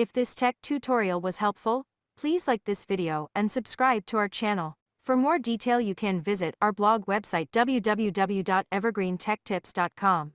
If this tech tutorial was helpful, please like this video and subscribe to our channel. For more detail you can visit our blog website www.evergreentechtips.com.